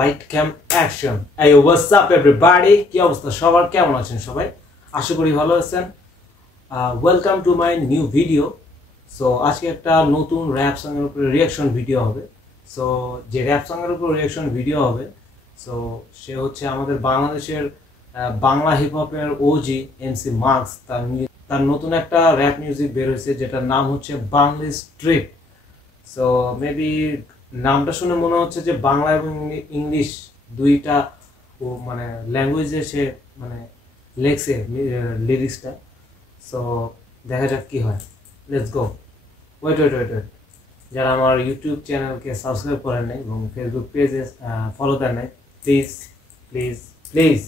Light ক্যাম action. এই what's up everybody, কি অবস্থা সবার, কেমন আছেন সবাই? আশা করি ভালো আছেন। Welcome to my new video. So আজকে একটা নতুন র্যাপ সঙ্গের উপরে রিয়াকশন ভিডিও হবে। সো যে র্যাপ সঙ্গের উপর রিয়াকশন ভিডিও হবে, সো সে হচ্ছে আমাদের বাংলাদেশের বাংলা হিপহপের ওজি এমসি মার্কস। তার নতুন একটা র্যাপ মিউজিক বের হয়েছে যেটার নাম হচ্ছে বাংলা স্ট্রিপ। সো মেবি নামটা শুনে মনে হচ্ছে যে বাংলা এবং ইংলিশ দুইটা মানে ল্যাঙ্গুয়েজে সে মানে লেখছে লিরিক্সটা। সো দেখা যাক কি হয়। Let's go. Wait wait wait wait যারা আমার ইউটিউব চ্যানেলকে সাবস্ক্রাইব করেন নাই এবং ফেসবুক পেজে ফলো দেন নাই, প্লিজ প্লিজ প্লিজ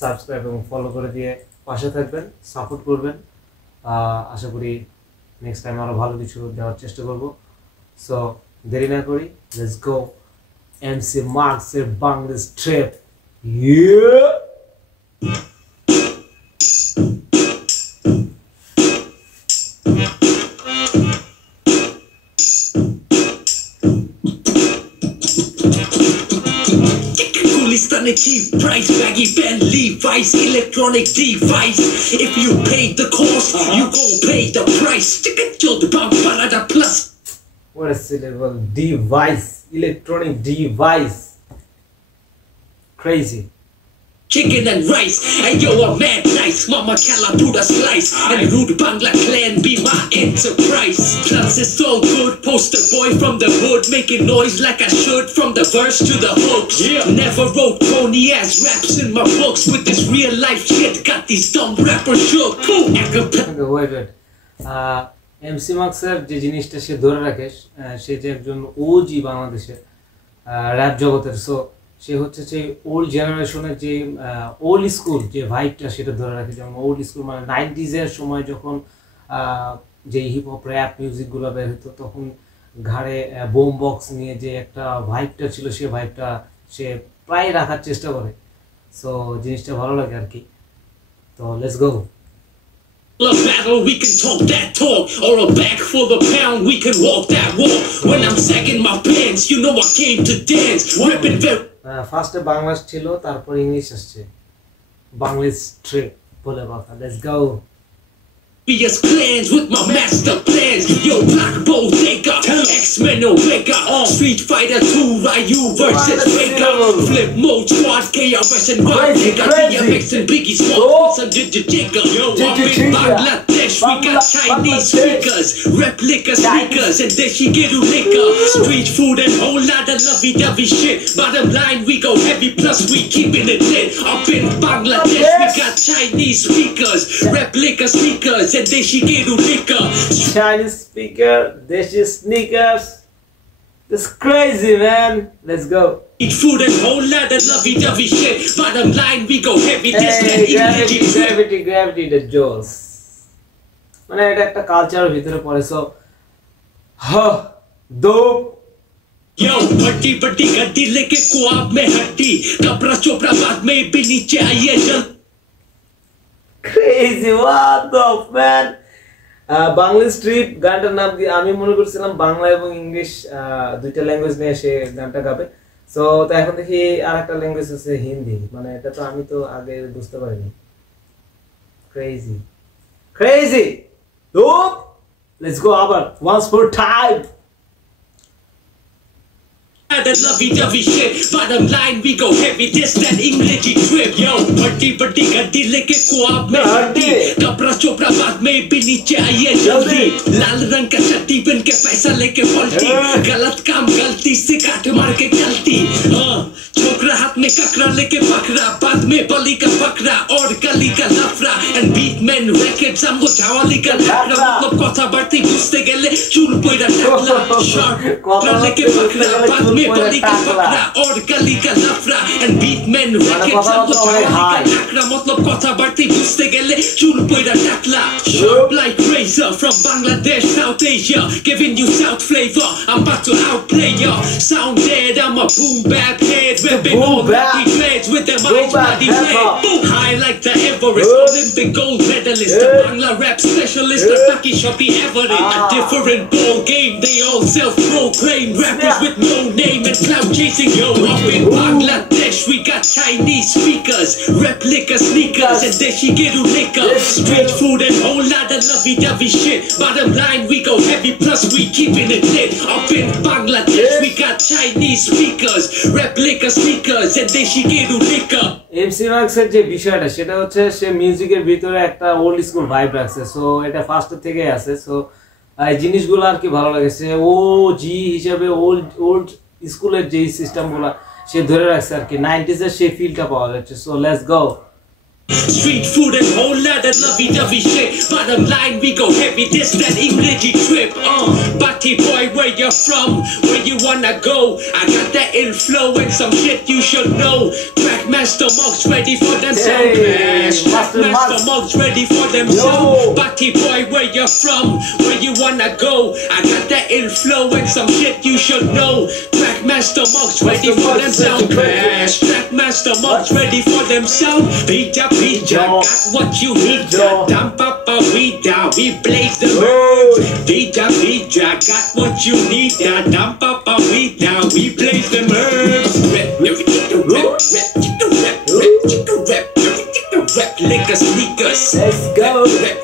সাবস্ক্রাইব এবং ফলো করে দিয়ে পাশে থাকবেন, সাপোর্ট করবেন। আশা করি নেক্সট টাইম আরও ভালো কিছু দেওয়ার চেষ্টা করব। সো দেরি না করি, লেটস গো। এমসি মার্কসের Bangla strip. Cheap price, baggy pen, Levi's, electronic device. If you pay the cost, you gon' pay the price. Chicken till the pump, parada plus. What a syllable, device, electronic device. Crazy. Chicken and rice, and yo, I'm mad nice. Mama Kala put a slice, and Rude Bangla clan be my enterprise. Plus it's all good, poster boy from the hood, making noise like I should from the verse to the hooks. Yeah. Never wrote phony ass raps in my books with this real life shit. Got these dumb rappers shook. Wait. MC মার্কসের যে জিনিসটা সে ধরে রাখে, সে যে একজন OG বাংলাদেশের rap জগতের। So সে হচ্ছে যে ওল্ড জেনারেশনের যে ওল্ড স্কুল যে ভাইবটা সেটা ধরে রাখে। যেমন ওল্ড স্কুল মানে 90s সময় যখন যে হিপ হপ র্যাপ মিউজিকগুলো বের হতো, তখন ঘাড়ে বোম বক্স নিয়ে যে একটা ভাইবটা ছিল, সে ভাইবটা সে প্রায় রাখার চেষ্টা করে। সো জিনিসটা ভালো লাগে আর কি। তো let's go. A battle, we can talk that talk, or a bag full of pound, we can walk that walk. When I'm sagging my pants, you know I came to dance, ripping very. ফার্স্টে বাংলা ছিল, তারপর English আসছে। Bangla strip বলে কথা। Let's go. Plans with my master plans. Yo, Black Bodega, X-Men Omega, Street Fighter 2, Ryu versus Vega, Flip Mode Squad, KRS and Rodega, DMX and Biggie Smalls and Jigga. Yo, I'm in Bangladesh, we got Chinese speakers, replica speakers, and then she get a liquor. Street food and whole lot of lovey-dovey shit. Bottom line, we go heavy, plus we keeping it lit. Up in Bangladesh, we got Chinese speakers, replica speakers, and then she get a liquor. Chinese speaker, Deshi sneakers. This crazy, man. Let's go. Eat food and whole lot of lovey-dovey shit. Bottom line, we go heavy. This that gravity, the jaws. মানে এটা একটা কালচারের ভিতরে পড়ে। So dope. Yo, बड़ी बड़ी गड्डी लेके कुआब में हड्डी, कपड़ा चोपड़ा बाद में भी नीचे आइए जल्द। Crazy, what the man? Bangla strip গানটার নাম কি? আমি মনে করছিলাম বাংলা এবং ইংলিশ দুইটা ল্যাঙ্গুয়েজ নিয়ে সে গানটা গাবে। সো তো এখন দেখি আর একটা ল্যাঙ্গুয়েজ আছে হিন্দি। মানে এটা তো আমি তো আগে বুঝতে পারিনি। Crazy crazy dope. Let's go আবার once more time. That lovey-dovey shit. Bottom line, we go heavy. This that English trip. Yo, बड़ी गड्डी लेके कुआब में हड्डी, कपड़ा चोपड़ा बाद में भी नीचे आइए जल्दी। लाल रंग का चट्टी पहन के पैसा लेके पलटी, गलत काम गलती से काट मार के गलती। छोकरा हाथ में ककड़ा लेके पकड़ा, बाद में बली का पकड़ा और गली का लफड़ा। And beatman record sambo झावाली का लफड़ा, मतलब कथा बढ़ती बुझते गेले चूल पइरा टाकला। Sharp ककड़ा लेके पकड़ा, बाद में बली का पकड़ा और गली का लफड़ा। And beatman record sambo झावाली का लफड़ा, मतलब कथा बढ़ती बुझते गेले चूल पइरा टाकला। Sharp like razor from Bangladesh, South Asia, giving you South flavor. I'm about to outplay ya. Sound dead, I'm a boom bap head, ripping all bloody dreads with them eyes bloody red. High like the Everest, Olympic gold medalist. Mr. Bangla rap specialist, the Taki Shopi Everett. A different ball game, they all self-proclaimed rappers with no name and clout chasing. Yo, up in Bangladesh, we got Chinese speakers, replica sneakers, and Deshi Giru liquor. Street food and whole lot of lovey-dovey shit. Bottom line, we go heavy, plus we keeping it lit. Up in Bangladesh, we got Chinese speakers, replica sneakers, and Deshi Giru liquor. MC মার্কসের যে বিষয়টা সেটা হচ্ছে সে মিউজিকের ভিতরে একটা old school vibe রাখছে, so এটা ফার্স্টের থেকে আছে। সো এই জিনিসগুলো আর কি ভালো লাগে, সে ও জি হিসেবে ওল্ড স্কুলের যে সিস্টেমগুলো সে ধরে রাখছে আর কি, 90s এর সেই ফিলটা পাওয়া যাচ্ছে। So let's go. Street food and whole lot of lovey-dovey shit. Bottom line, we go heavy, this that English trip. Batty boy, where you from? Where you wanna go? I got that inflow and some shit you should know. Track master monks ready for them sound clash. Track master monks ready for them sound. Batty boy, where you from? Where you wanna go? I got that inflow and some shit you should know. Track master monks ready for them sound clash. Track master monks ready for them sound. Bija, got what you need, dump up a weed, we blaze the birds. Bija, got what you need, dump up a weed, we blaze the birds. Rep, rep, liquor sneakers. Let's go. Rep,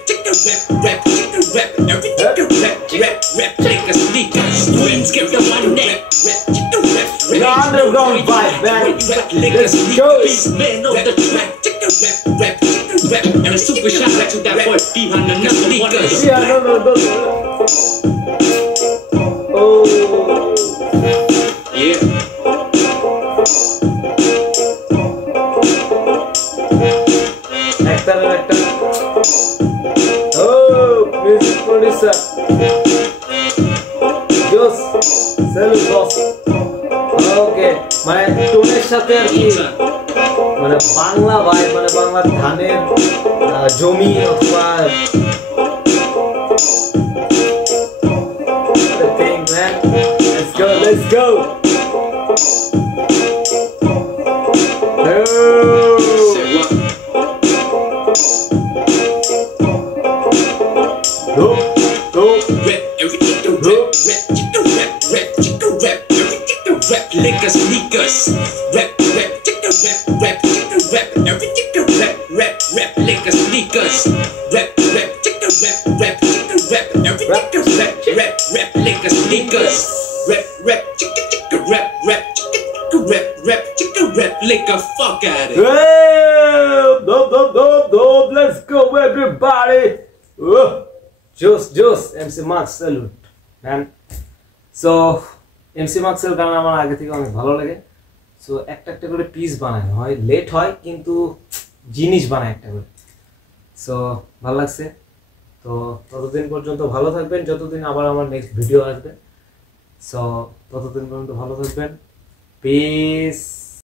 liquor sneakers. Queens get the one neck. The underground vibe, man. Liquor sneakers, man on the track. Rep, and a super shout out to that boy behind the sneakers. Yeah, no. Oh. Yeah. Actor. Oh, music producer. Just salute boss. Okay, মানে টোনের সাথে আর কি মানে বাংলা ভাই, মানে বাংলা ধানের জমি অথবা thing, man. Let's go. Liquor sneakers, rep, everything to rep, liquor sneakers, rep, everything to rep, liquor sneakers, rep, liquor, fuck at it. Hey, dope, let's go everybody. Juice, MC Max, salute, man. So MC মার্কসের গান আমার আগে থেকে অনেক ভালো লাগে। So একটা করে পিস বানায়, হয় লেট হয় কিন্তু জিনিস বানায় একটা করে। সো ভালো লাগছে। তো ততদিন পর্যন্ত ভালো থাকবেন, যতদিন আবার আমার নেক্সট ভিডিও আসবে। সো ততদিন পর্যন্ত ভালো থাকবেন। পিস।